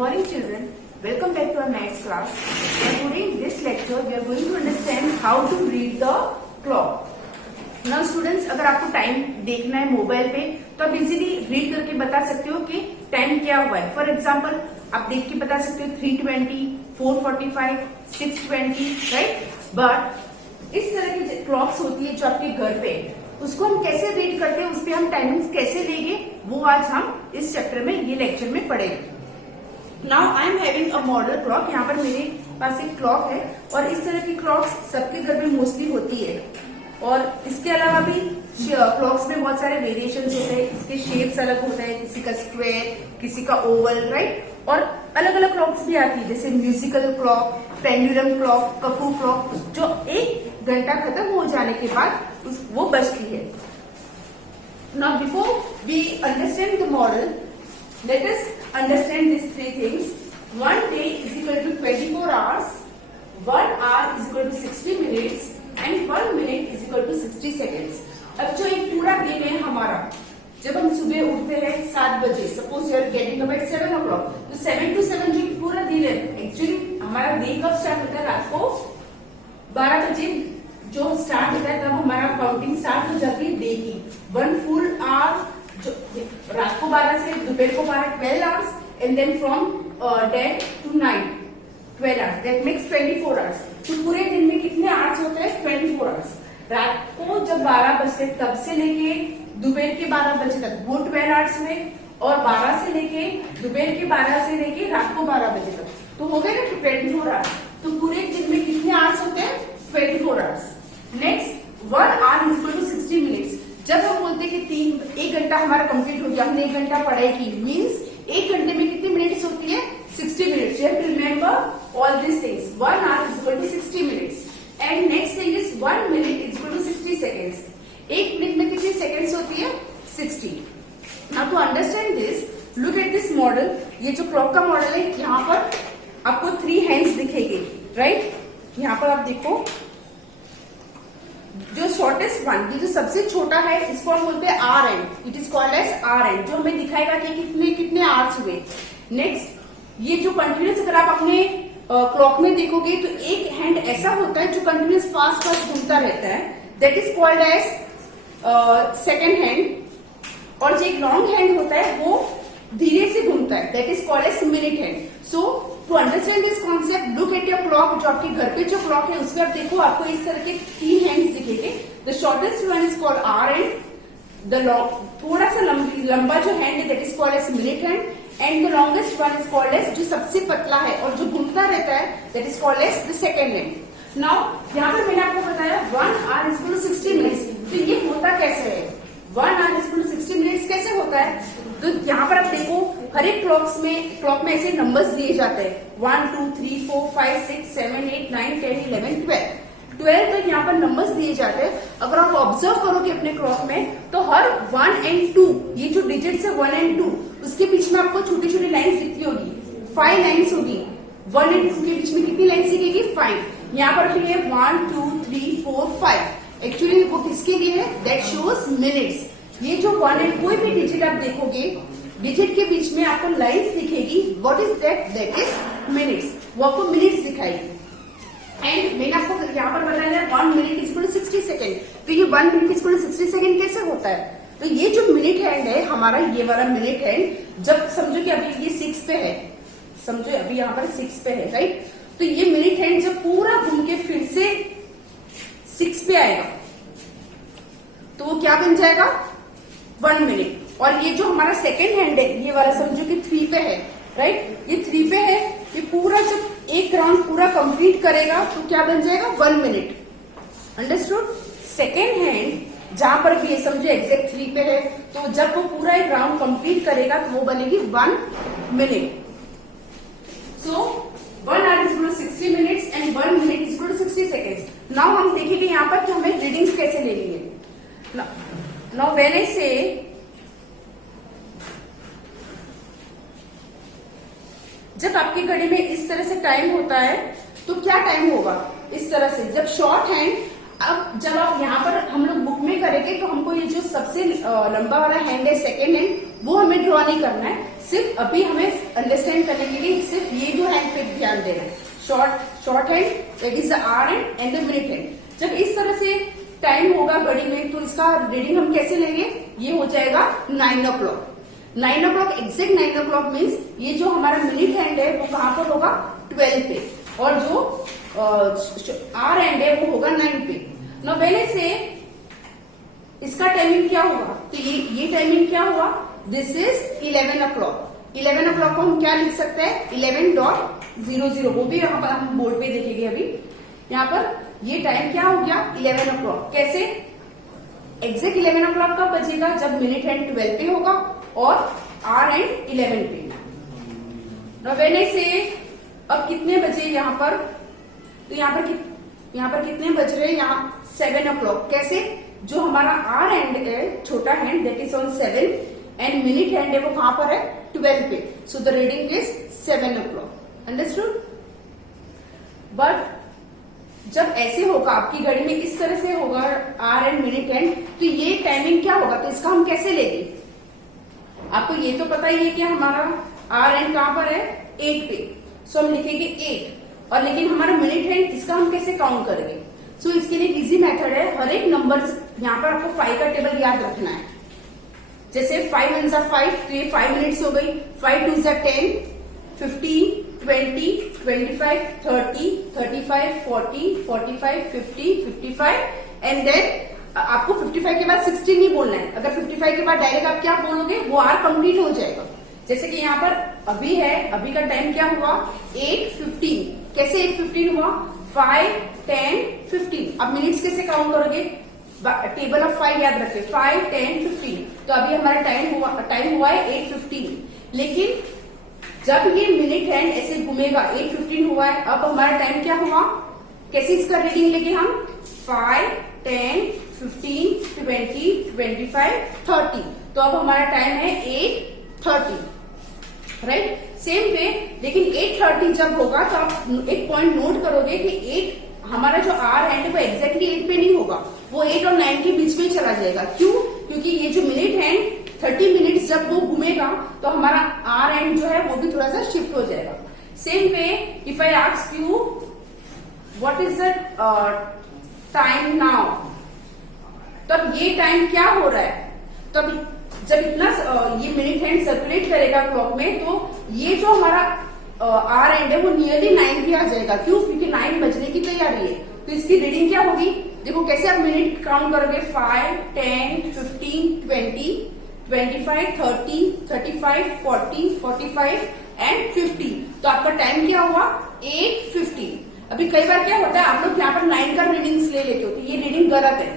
morning children, welcome back to our maths class. And today in this lecture we are going to understand how to read the clock. Now students, अगर आपको time देखना है mobile पे तो आप easily read करके बता सकते हो कि टाइम क्या हुआ है. फॉर एग्जाम्पल आप देख के बता सकते हो 3:20, 4:45, 6:20, राइट. बट इस तरह की क्लॉक्स होती है जो आपके घर पे, उसको हम कैसे रीड करते हैं, उस पर हम टाइमिंग्स कैसे लेंगे, वो आज हम इस चैप्टर में, ये लेक्चर में पढ़ेंगे. Now I am having a model clock. यहाँ पर मेरे पास एक क्लॉक है और इस तरह की क्लॉक्स सबके घर में मोस्टली होती है. और इसके अलावा भी क्लॉक्स में बहुत सारे वेरिएशंस होते हैं. इसके शेप्स अलग होते हैं, किसी का स्क्वायर, किसी का ओवल, राइट. और अलग अलग क्लॉक्स भी आती है, जैसे musical clock, pendulum clock, कपू clock, जो 1 घंटा खत्म हो जाने के बाद वो बजती है. Now before we understand the model, let us understand these three things. One day is equal to 24 hours, 1 hour is equal to 60 minutes and 1 minute is equal to 60 seconds. अब जो एक पूरा दिन है हमारा, जब हम सुबह उठते हैं 7 बजे, suppose you are getting up at 7 o'clock, तो 7 to 7 जो पूरा दिन है, एक्चुअली हमारा डे कब स्टार्ट होता है? रात को 12 बजे जो स्टार्ट होता है, तब हमारा काउंटिंग स्टार्ट हो जाती है डे की. 1 full hour, जो रात को 12 से दोपहर को 12, 12 hours, and then from day to night 12 hours. That makes 24 hours. तो पूरे दिन में कितने आवर्स होते हैं? 24 hours. रात को जब 12 बजते तब से लेके दोपहर के 12 बजे तक वो 12 hours में, और 12 से लेके दोपहर के 12 से लेके रात को 12 बजे तक, तो हो गए ना 24 hours. तो पूरे दिन में कितने आवर्स होते हैं? 24 hours. Next 1 hour is equal to 60 minutes. जब हम बोलते हैं कि 1 घंटा हमारा कंप्लीट हो गया, हमने 1 घंटा पढ़ाई की, मीन्स 1 घंटे में कितनी मिनट्स होती है? 60 minutes. You have to remember all this things. 1 hour is equal to 60 minutes. And next thing is 1 minute is equal to 60 seconds. 1 मिनट में कितनी सेकेंड्स होती है? 60. Now to understand this, look at this model. ये जो क्लॉक का model है, यहाँ पर आपको 3 हैंड्स दिखेगी, राइट. यहाँ पर आप देखो, जो शॉर्टेस्ट वन, ये जो सबसे छोटा है, इसको हम बोलते हैं hour hand. It is called as hour hand, जो हमें दिखाएगा कि कितने कितने आवर्स हुए. नेक्स्ट ये जो कंटिन्यूस, अगर आप अपने क्लॉक में देखोगे तो एक हैंड ऐसा होता है जो कंटिन्यूस फास्ट फास्ट घूमता रहता है, that is called as second hand. और जो एक लॉन्ग हैंड होता है वो धीरे से घूमता है, that is called as minute hand. So to understand this concept, look at your clock. जो आपके घर पे जो क्लॉक है उसमें आप देखो, आपको इस तरह के 3 हैंड्स दिखेंगे. The shortest one is called hour hand, the थोड़ा सा लंबा जो हैंड है that is called as minute hand, and the longest one is called as, जो सबसे पतला है और जो घूमता रहता है, that is called as the second hand. Now यहाँ पर मैंने आपको बताया 1 hour is equal to 60 minutes. तो ये होता कैसे है? 1 hour is equal to 60 minutes कैसे होता है? तो यहाँ पर आप देखो, हर एक क्लॉक में ऐसे नंबर्स दिए जाते हैं. 1 2 3 4 5 6 7 8 9 10 11 12 तक यहाँ पर नंबर्स दिए जाते हैं. अगर आप ऑब्जर्व करोगे अपने क्लॉक में, तो हर 1 and 2, ये जो डिजिट्स है 1 and 2, उसके बीच में आपको छोटी छोटी लाइन्स दिखती होगी. 5 लाइन्स होगी. 1 and 2 के बीच में कितनी लाइन्स दिखेगी? 5. यहाँ पर है 1 2 3 4 5. एक्चुअली वो किसके लिए है? That shows minutes. ये जो 1 and कोई भी डिजिट आप देखोगे, डिजिट के बीच में आपको लाइन्स दिखेगी. What is that? That is minutes. वो आपको मिनट्स दिखाएगी. एंड मैंने आपको यहाँ पर बताया है 1 minute is equal to 60 seconds. तो ये 1 minute is equal to 60 seconds कैसे होता है? तो ये जो मिनट हैंड है हमारा, ये वाला मिनट हैंड, जब समझो कि अभी ये 6 पे है, समझो अभी यहाँ पर 6 पे है, राइट. तो ये मिनट हैंड जब पूरा घूम के फिर से 6 पे आएगा, तो वो क्या बन जाएगा? 1 minute. और ये जो हमारा सेकेंड हैंड है, ये वाला समझो कि 3 पे है, राइट. ये 3 पे है, ये पूरा जब एक राउंड पूरा कंप्लीट करेगा तो क्या बन जाएगा? 1 minute. अंडरस्टूड. सेकेंड हैंड जहां पर भी ये समझो एग्जैक्ट 3 पे है, तो जब वो पूरा एक राउंड कंप्लीट करेगा तो वो बनेगी 1 minute. So 1 hour is equal to 60 minutes and 1 minute is equal to 60 seconds. Now हम देखेंगे यहाँ पर कि हमें रीडिंग्स कैसे लेनी है. नाउ व्हेन आई से, जब आपकी घड़ी में इस तरह से टाइम होता है तो क्या टाइम होगा? इस तरह से. जब शॉर्ट हैंड, अब जब आप यहाँ पर हम लोग बुक में करेंगे तो हमको ये जो सबसे लंबा वाला हैंड है सेकेंड हैंड, वो हमें ड्रॉ नहीं करना है, सिर्फ अभी हमें अंडरस्टैंड करने के लिए सिर्फ ये जो हैंड पे ध्यान देना है, short hand that is the hour hand and the minute hand. जब इस तरह से टाइम होगा घड़ी में तो इसका रीडिंग हम कैसे लेंगे, ये हो जाएगा 9 o'clock। 9 o'clock exact 9 o'clock means ये जो हमारा मिनट हैंड है वो कहां पर होगा, 12 पे, और जो आवर हैंड है वो होगा 9 पे। नाउ व्हेन आई से इसका टाइमिंग क्या होगा, तो ये टाइमिंग क्या हुआ, दिस इज 11 o'clock। 11 o'clock को हम क्या लिख सकते हैं, 11.00, वो भी यहाँ पर हम बोर्ड पे देखेंगे अभी। यहाँ पर ये टाइम क्या हो गया, 11 o'clock। कैसे, एग्जैक्ट 11 o'clock कब बजेगा, जब मिनट हैंड 12 पे होगा और आवर हैंड 11 पे। नाउ व्हेन आई से अब कितने बजे यहाँ पर, तो यहाँ पर कितने बज रहे हैं, यहाँ 7 o'clock। कैसे, जो हमारा आवर हैंड है छोटा hand that is on 7 and minute hand है वो कहां पर है, 12 पे, so the reading is 7 o'clock। Understood. But जब ऐसे होगा आपकी घड़ी में इस तरह से होगा आवर एंड मिनट हैंड, तो ये टाइमिंग क्या होगा, तो इसका हम कैसे लेंगे, आपको ये तो पता ही है कि हमारा आवर हैंड कहां पर है, 8 पे, सो हम लिखेंगे 8, और लेकिन हमारा मिनट हैंड इसका हम कैसे काउंट करेंगे। सो इसके लिए इजी मेथड है, हर एक नंबर यहाँ पर आपको 5 का टेबल याद रखना है। जैसे 5 1 5, तो ये 5 मिनट्स हो गई, 5 2 10, 15 20 25 30 35 40 45 50 55 एंड देन आपको 55 के बाद 60 नहीं बोलना है। अगर 55 के बाद डायरेक्ट आप क्या बोलोगे, वो आर कंप्लीट हो जाएगा। जैसे कि यहाँ पर अभी है, अभी का टाइम क्या हुआ, 8:15। कैसे 8:15 हुआ, 5 10 15। अब मिनट्स कैसे काउंट करोगे, टेबल ऑफ 5 याद रखें, 5 10 15। तो अभी हमारा टाइम हुआ है 8:15, लेकिन जब ये मिनट हैंड ऐसे घूमेगा, 8:15 हुआ है, अब हमारा टाइम क्या हुआ, कैसे इसका रीडिंग लेंगे हम, 5 10 15 20 25 30। तो अब हमारा टाइम है 8:30, राइट। सेम वे, लेकिन 8:30 जब होगा तो आप एक पॉइंट नोट करोगे कि 8 हमारा जो आर हैंड है वो एग्जैक्टली 8 पे नहीं होगा, वो 8 और 9 के बीच में चला जाएगा। क्यों, क्योंकि ये जो मिनट हैंड 30 मिनट्स जब वो घूमेगा तो हमारा आर हैंड जो है वो भी थोड़ा सा शिफ्ट हो जाएगा। Same way, if I ask you what is the time now, तब ये टाइम क्या हो रहा है, तब जब इतना ये मिनट हैंड सर्कुलेट करेगा क्लॉक में, तो ये जो हमारा आर हैंड है वो नियरली 9 पे आ जाएगा। क्यों, क्योंकि 9 बजने की तैयारी है। तो इसकी रीडिंग क्या होगी, देखो कैसे आप मिनट काउंट करोगे, 5 10 15 20 25 30 35 40 45 एंड 50। तो आपका टाइम क्या हुआ, 8:15। अभी कई बार क्या होता है, आप लोग यहाँ पर 9 का रीडिंग्स ले लेते हो, तो ये रीडिंग गलत है।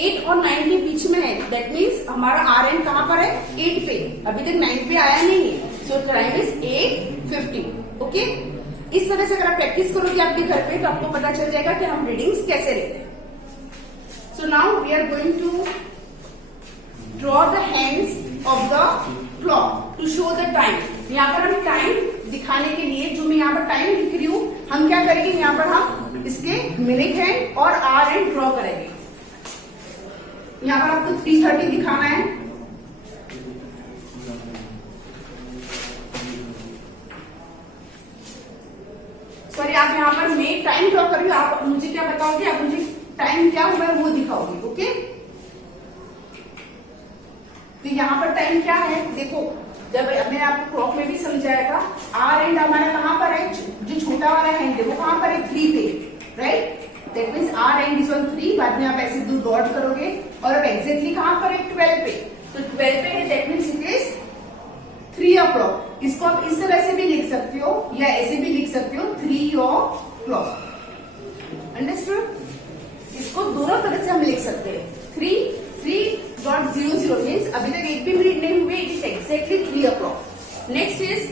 8 और 9 के बीच में है, दैट मीन्स हमारा आर एन कहां पर है, 8 पे, अभी तक 9 पे आया नहीं है। सो टाइम इज 8:15। ओके, इस तरह से अगर आप प्रैक्टिस करोगे आपके घर पे तो आपको पता चल जाएगा कि हम रीडिंग्स कैसे लेते हैं। So now we are going to draw the hands of the clock to show the time. यहाँ पर हम टाइम दिखाने के लिए, जो मैं यहाँ पर टाइम लिख रही हूँ, हम क्या करेंगे, यहाँ पर हम इसके मिनट हैंड और आर हैंड ड्रॉ करेंगे। यहाँ पर आपको 3:30 दिखाना है, सॉरी आप यहाँ पर मैं टाइम ड्रॉ कर रही हूँ, आप मुझे क्या बताओगे, आप मुझे टाइम क्या हुआ है वो दिखाओगे। ओके, तो यहाँ पर टाइम क्या है, देखो जब मैंने आपको क्लॉक में भी समझाया था, आर एंड हमारा कहां पर है, जो छोटा वाला हैंड है वो कहां पर है, 3 पे, right. That means hour hand is on 3। बाद में आप ऐसे दो डॉट करोगे और अब एग्जैक्टली कहां पर है, 12 पे। तो 12 पे है, that means it is 3 o'clock। इसको आप इस तरह से भी लिख सकते हो या ऐसे भी लिख सकते हो, 3 o'clock। अंडरस्टूड, इसको दोनों तरह से हम लिख सकते हैं। 3.00 मीन्स अभी तक एक भी मिनट नहीं हुए, it is exactly 3 o'clock। Next is,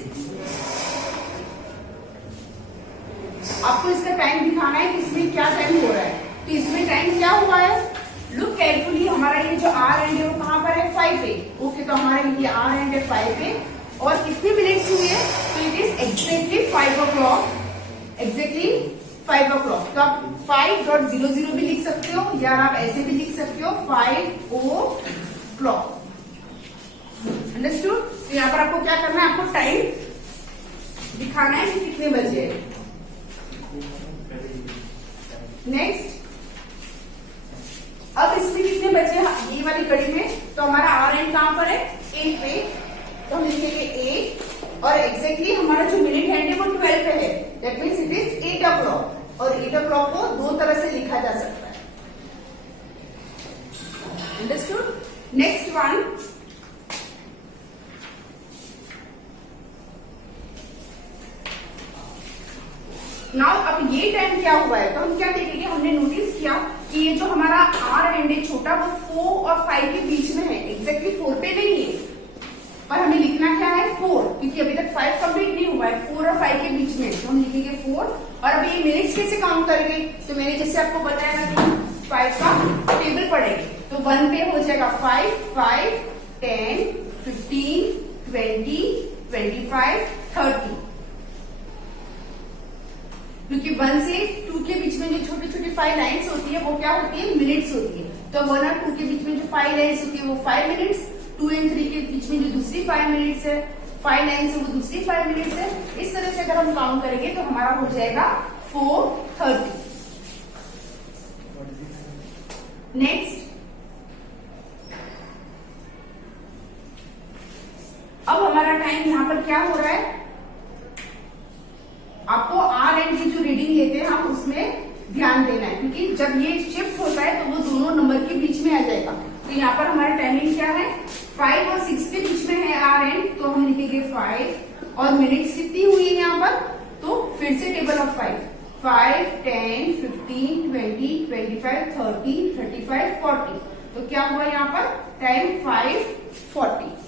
आपको इसका टाइम दिखाना है कि इसमें क्या टाइम हो रहा है। तो इसमें टाइम क्या हुआ है, लुक केयरफुली, हमारा ये जो आर एंड है वो कहां पर है, 5 पे। ओके, तो हमारा ये आर एंड है 5 पे, और कितने मिनट्स हुए, तो it is exactly 5 o'clock, exactly 5 o'clock। तो आप 5.00 भी लिख सकते हो या आप ऐसे भी लिख सकते हो, 5 o'clock। अंडरस्टूड। तो यहाँ पर आपको क्या करना है, आपको टाइम दिखाना है कि कितने बजे है। नेक्स्ट, अब इसमें कितने बजे ये वाली कड़ी में, तो हमारा आर एंड कहां पर है, 8 पे, तो हम लिखेंगे 8 और एग्जैक्टली हमारा जो मिनट हैंड है वो 12 पे है, that means it is 8 o'clock। और 8 o'clock को दो तरह से लिखा जा सकता है। अंडरस्टूड? नेक्स्ट वन, नाउ अब ये टाइम क्या हुआ है, तो हम क्या देखेंगे, हमने नोटिस किया कि ये जो हमारा आर एंड है छोटा, वो 4 और 5 के बीच में है, एग्जैक्टली 4 पे नहीं है, पर हमें लिखना क्या है 4, क्योंकि अभी तक 5 कंप्लीट नहीं हुआ है, 4 और 5 के बीच में, तो हम लिखेंगे 4। और अभी ये मिनट्स कैसे काउंट करेंगे, तो मैंने जैसे आपको बताया था कि 5 का टेबल पढ़ेंगे, तो 1 पे हो जाएगा 5, 5, 10, 15, 20, 25, 30, क्योंकि 1 से 2 के बीच में जो छोटी छोटी 5 लाइन्स होती है वो क्या होती है, मिनट्स होती है। तो 1 और 2 के बीच में जो 5 लाइन्स होती है वो 5 मिनट्स, 2 एंड 3 के बीच में जो दूसरी 5 मिनट्स है, 5 लाइन्स है वो दूसरी 5 मिनट्स है। इस तरह से अगर हम काउंट करेंगे तो हमारा हो जाएगा 4:30। नेक्स्ट, अब हमारा टाइम यहाँ पर क्या हो रहा है, आपको आर एंड की जो रीडिंग लेते हैं हम उसमें ध्यान देना है, क्योंकि जब ये शिफ्ट होता है तो वो दोनों नंबर के बीच में आ जाएगा। तो यहाँ पर हमारा टाइमिंग क्या है, 5 और 6 के बीच में है आर एंड, तो हम लिखेंगे 5 और मिनट्स कितनी हुई है यहाँ पर, तो फिर से टेबल ऑफ 5, 10, 15, 20, 25, 30, 35, 40, तो क्या हुआ यहाँ पर टाइम 5:40।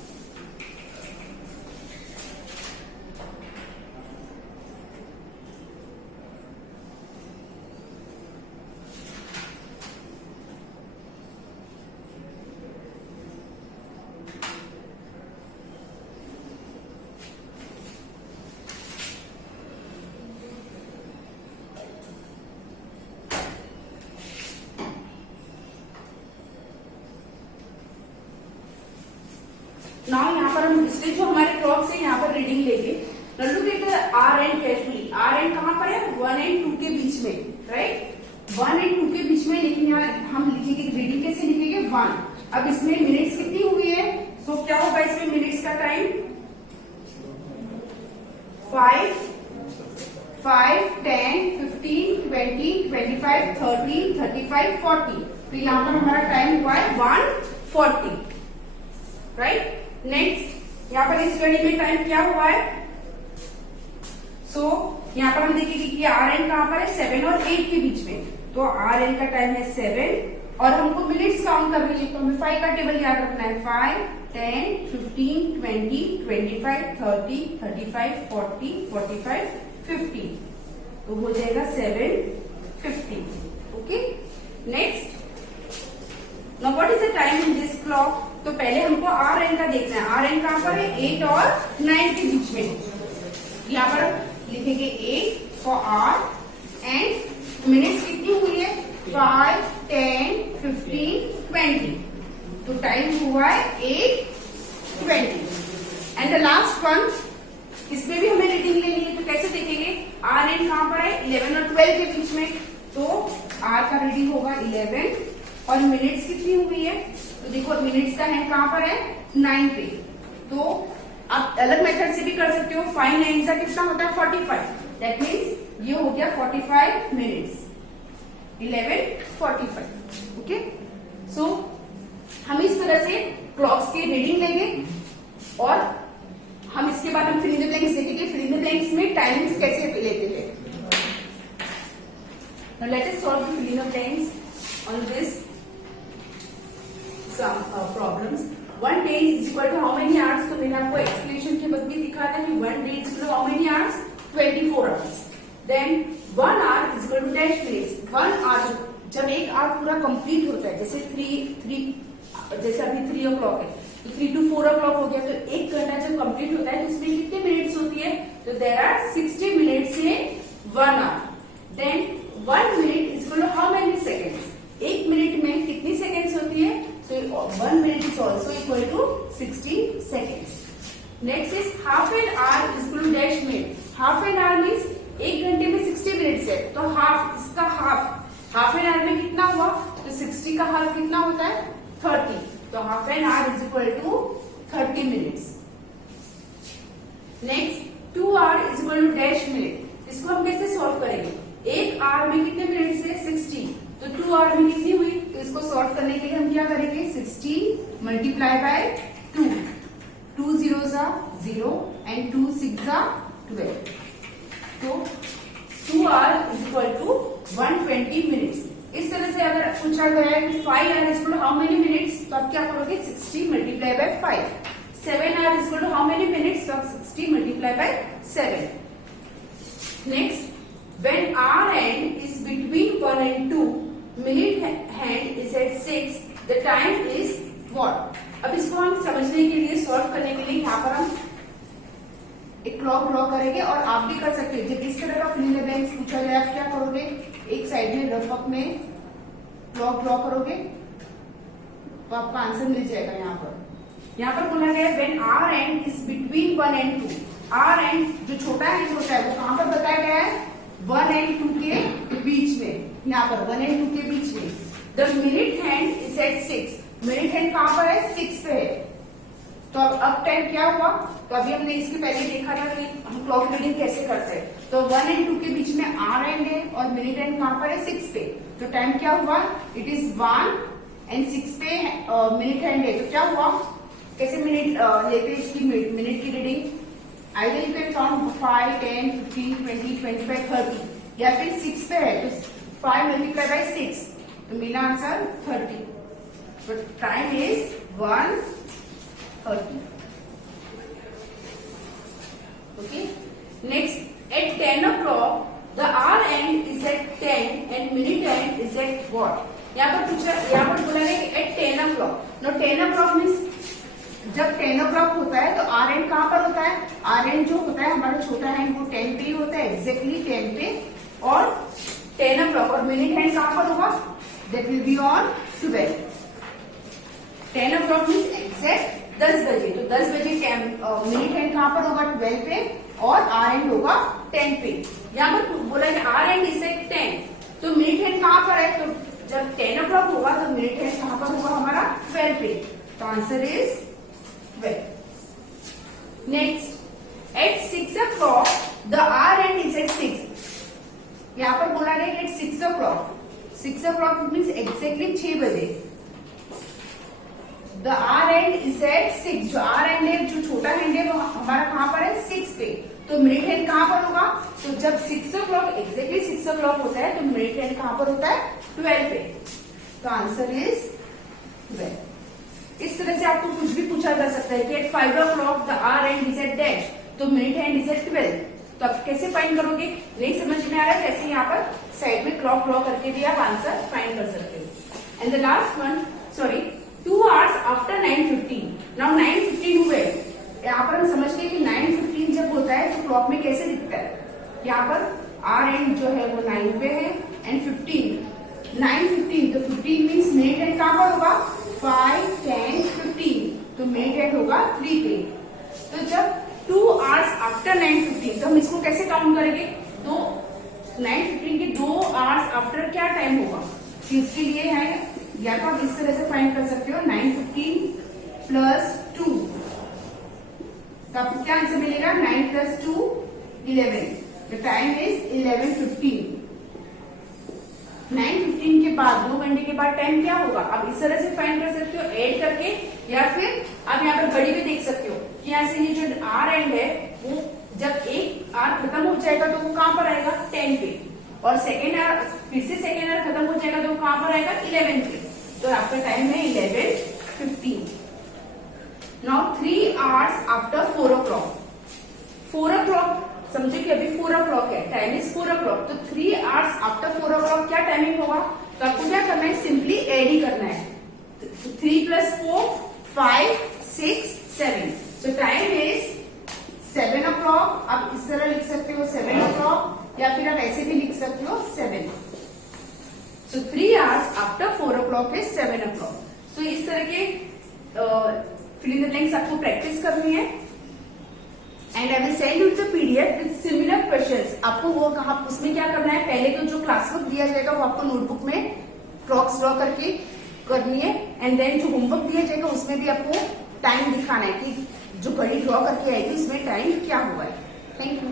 नाउ यहाँ पर हम इसलिए जो हमारे क्लॉक से यहाँ पर रीडिंग लेंगे, look at hour hand carefully. Hour hand कहाँ पर है, 1 एंड 2 के बीच में, राइट, 1 एंड 2 के बीच में, लेकिन यहाँ हम लिखेंगे रीडिंग कैसे लिखेंगे 1। अब इसमें मिनट्स कितनी हुई है, सो क्या होगा इसमें मिनट्स का टाइम 5, 10, 15, 20, 25, 30, 35, 40, तो यहाँ पर हमारा टाइम हुआ है 1:40, राइट। नेक्स्ट, यहाँ पर इस घड़ी में टाइम क्या हुआ है, सो यहाँ पर हम देखेंगे कि आर एन कहाँ पर है, 7 और 8 के बीच में, तो आर एन का टाइम है 7 और हमको मिनट्स काउंट करने लिए तो हमें 5 का टेबल याद रखना है, 5, 10, 15, 20, 25, 30, 35, 40, 45, 50, तो हो जाएगा 7:50। Okay, next, now what is the time in this clock, तो पहले हमको आर एन का देखना है, आर एन कहाँ पर है, 8 और 9 के बीच में, यहाँ पर लिखेंगे 8 फॉर आर एंड मिनट्स कितनी हुई है 5, 10, 15, 20, तो टाइम हुआ है 8:20। एंड द लास्ट वन, इसमें भी हमें रीडिंग लेनी है, तो कैसे देखेंगे, आर एन कहाँ पर है, 11 और 12 के बीच में, तो आर का रीडिंग होगा 11 और मिनट्स कितनी हुई है, तो देखो मिनट्स का हैंड कहाँ पर है, 9 पे, तो आप अलग मेथड से भी कर सकते हो, 5 9 का कितना होता है 45, दैट मीन्स ये हो गया 45 मिनट्स, 11:45। ओके, सो हम इस तरह से क्लॉक्स की रीडिंग लेंगे और हम इसके बाद हम फिल इन द ब्लैंक्स देखेंगे, फिल इन द ब्लैंक्स में टाइमिंग्स कैसे लेते हैं। Now let us solve the fill in the blanks on this some problems. 1 day is equal to how many hours, तो मैंने आपको एक्सप्लेनेशन के बाद भी दिखाया था कि 1 day is equal to how many hours, 24 hours. Then 1 hour is equal to 10 minutes. 1 hour जब एक आवर पूरा कंप्लीट होता है, जैसे 3 जैसे अभी 3 o'clock है, तो 3 to 4 o'clock हो गया, तो 1 घंटा जब कंप्लीट होता है तो उसमें कितने मिनट्स होती है, तो there are 60 minutes in 1 hour. Then 1 minute is equal to how many seconds? 1 मिनट में कितनी सेकेंड्स होती है, so 1 minute is also equal to 60 seconds. Next is half an hour is equal to dash minute. Half an hour means 1 घंटे में 60 minutes है, तो हाफ, इसका हाफ एन आवर में कितना हुआ, तो 60 का हाफ कितना होता है 30, तो half an hour is equal to 30 minutes. Next 2 hour is equal to dash minute. इसको हम कैसे सॉल्व करेंगे, 1 आवर में कितने मिनट्स है 60, तो 2 आवर में कितनी हुई, तो इसको सॉल्व करने के लिए हम क्या करेंगे 60 multiply by 2, 2 zeros are 0 and 2 6 are 12, तो 2 hour is equal to 120 minutes। इस तरह से अगर पूछा गया है कि 5 hour is equal to how many minutes, तो आप क्या करोगे 60 multiply by 5। 7 hour is equal to how many minutes, तो आप 60 multiply by 7। Next when hour hand is between 1 and 2, minute hand is at 6, the time is what। अब इसको हम समझने के लिए, सॉल्व करने के लिए यहाँ पर हम एक क्लॉक ड्रॉ करेंगे, और आप भी कर सकते हो। जब इस तरह का फिल इन द ब्लैंक्स पूछा जाए, आप क्या करोगे, एक साइड में रफ में क्लॉक ड्रॉ करोगे, तो आपका आंसर मिल जाएगा। यहाँ पर बोला गया when our and is between 1 and 2। Our and जो छोटा एंड होता है वो कहाँ पर बताया गया है, 1 and 2 के बीच में। यहाँ पर 1 and 2 के बीच में। The minute hand is at 6, minute hand कहाँ पर है 6 पे है, तो अब टाइम क्या हुआ, तो अभी हमने इसके पहले देखा था कि हम क्लॉक रीडिंग कैसे करते हैं। तो 1 and 2 के बीच में आवर एंड है और मिनट हैंड कहाँ पर है 6 पे, तो टाइम क्या हुआ, इट इज 1 and 6 पे मिनट हैंड है, तो क्या हुआ, कैसे मिनट लेते हैं इसकी मिनट की reading, either you can count 5 10 15 20 25 30, या फिर 6 पे है तो 5 मल्टीप्लाई बाय 6, तो मेरा answer 30, but time is 1:30. Okay. Next, at 10 o'clock, the hour end is at 10 and minute end is at what? यहाँ पर बोला है कि at 10 o'clock. Now 10 o'clock means जब 10 o'clock होता है तो आर एंड कहाँ पर होता है, आर एंड जो होता है हमारा छोटा हैंड वो 10 पे ही होता है, एग्जैक्टली 10 पे, और 10 o'clock और मिनट हैंड कहाँ पर होगा, that will be on 12। 10 o'clock means exact 10 बजे, तो 10 बजे मिनट हैंड कहाँ पर होगा 12 पे, और आर एंड होगा 10 पे। यहाँ पर बोला है आर एंड इज एट 10, तो मिनट हैंड कहाँ पर है, तो जब 10 o'clock होगा तो मिनट हैंड कहाँ पर होगा हमारा 12 पे, तो answer is 12। Next, at 6 o'clock the hour hand is at 6। यहाँ पर बोला है eight 6 o'clock, 6 o'clock means exactly 6 बजे। The hour hand is at 6, जो आर एंड है जो छोटा हैंड है वो हमारा कहाँ पर है 6 पे, तो मिनट हैंड कहाँ पर होगा, तो जब 6 o'clock एग्जैक्टली 6 o'clock होता है तो मिनट हैंड कहाँ पर होता है 12 पे, तो आंसर इज 12। इस तरह से आपको कुछ भी पूछा जा सकता है कि at 5 o'clock the hour hand is at dash, तो मिनट हैंड इज एट 12, तो आप कैसे फाइंड करोगे, नहीं समझ में आ रहा है, कैसे यहाँ पर साइड में क्लॉक ड्रॉ करके भी आप आंसर फाइंड कर सकते हो। And the last one, sorry 2 hours after 9:15, now 9:15 हुए, यहाँ पर हम समझते हैं कि 9:15 जब होता है तो क्लॉक में कैसे दिखता है, यहाँ पर आर एंड जो है वो 9 पे है एंड 15, 9:15, तो 15 मीन्स मिनट हैंड कहाँ पर होगा 5 10 15, तो मिनट हैंड होगा 3 पे। तो जब 2 hours after 9:15, तो हम इसको कैसे काउंट करेंगे, तो 9:15 के 2 hours आफ्टर क्या टाइम होगा, तो इसके लिए है या तो आप इस तरह से फाइंड कर सकते हो 9:15 प्लस 2, तो आपको क्या आंसर मिलेगा 9 प्लस 2 11, द टाइम इज 11:15। 9:15 के बाद 2 घंटे के बाद टाइम क्या होगा, आप इस तरह से फाइंड कर सकते हो ऐड करके, या फिर आप यहाँ पर घड़ी भी देख सकते हो कि यहाँ से ये जो आर एंड है वो जब एक आर खत्म हो जाएगा तो वो कहाँ पर आएगा 10 पे, और सेकेंड आर फिर से सेकेंड आर खत्म हो जाएगा तो वो कहाँ पर आएगा 11 पे, तो आपका टाइम है 11:15। Now 3 hours after 4 o'clock, 4 o'clock समझो कि अभी 4 o'clock है, टाइम इज 4 o'clock, तो 3 hours आफ्टर 4 o'clock क्या टाइमिंग होगा, तो आपको क्या करना है, सिंपली एड ही करना है, 3 plus 4 5 6 7, so time is 7 o'clock। आप इस तरह लिख सकते हो 7 o'clock, या फिर आप ऐसे भी लिख सकते हो 7, so 3 hours after 4 o'clock is 7 o'clock। so इस तरह के फिल इन द ब्लैंक्स आपको प्रैक्टिस करनी है, and I will send you the PDF with similar questions. आपको वो कहा उसमें क्या करना है, पहले तो जो क्लासवर्क दिया जाएगा वो आपको नोटबुक में क्लॉक्स ड्रॉ करके करनी है, एंड देन जो होमवर्क दिया जाएगा उसमें भी आपको टाइम दिखाना है कि जो घड़ी ड्रॉ करके आएगी उसमें टाइम क्या हुआ है। Thank you.